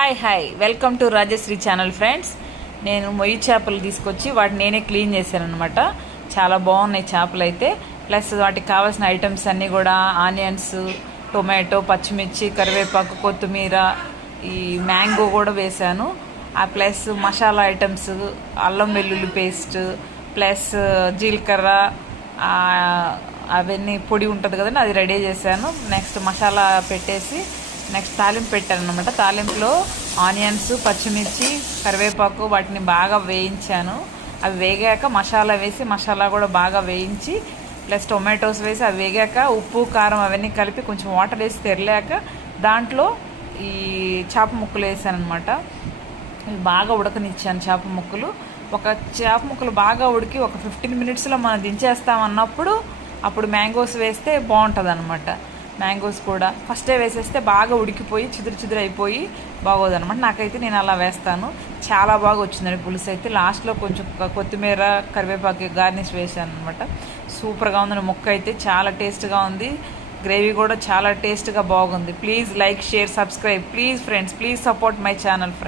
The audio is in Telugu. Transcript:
Hi hi. Welcome to Rajashree channel friends. నేను మొయ్యి చేపలు తీసుకొచ్చి వాటిని నేనే క్లీన్ చేశాను అనమాట చాలా బాగున్నాయి చేపలు అయితే ప్లస్ వాటికి కావాల్సిన ఐటమ్స్ అన్నీ కూడా ఆనియన్స్ టొమాటో పచ్చిమిర్చి కరివేపాకు కొత్తిమీర ఈ మ్యాంగో కూడా వేశాను. ఆ ప్లస్ మసాలా ఐటమ్స్ అల్లం వెల్లుల్లి పేస్ట్ ప్లస్ జీలకర్ర అవన్నీ పొడి ఉంటుంది కదండి అది రెడీ చేశాను. నెక్స్ట్ మసాలా పెట్టేసి నెక్స్ట్ తాలింపు పెట్టాను అనమాట తాలింపులో ఆనియన్స్ పచ్చిమిర్చి కరివేపాకు వాటిని బాగా వేయించాను. అవి వేగాక మసాలా వేసి మసాలా కూడా బాగా వేయించి ప్లస్ టొమాటోస్ వేసి అవి వేగాక ఉప్పు కారం అవన్నీ కలిపి కొంచెం వాటర్ వేసి తెరలేక దాంట్లో ఈ చేప ముక్కలు వేసాను అనమాట ఇవి బాగా ఉడకనిచ్చాను చేప ముక్కలు. ఒక చేప ముక్కలు బాగా ఉడికి ఒక ఫిఫ్టీన్ మినిట్స్లో మనం దించేస్తాం అన్నప్పుడు అప్పుడు మ్యాంగోస్ వేస్తే బాగుంటుంది అనమాట మ్యాంగోస్ కూడా ఫస్టే వేసేస్తే బాగా ఉడికిపోయి చిదురు చిదురు అయిపోయి బాగోదు అనమాట నాకైతే నేను అలా వేస్తాను. చాలా బాగా వచ్చిందండి పులుసు అయితే. లాస్ట్లో కొంచెం కొత్తిమీర కరివేపాకు గార్నిష్ వేసాను అనమాట సూపర్గా ఉందండి. ముక్క అయితే చాలా టేస్ట్గా ఉంది. గ్రేవీ కూడా చాలా టేస్ట్గా బాగుంది. Please like share subscribe. Please friends please support my channel friends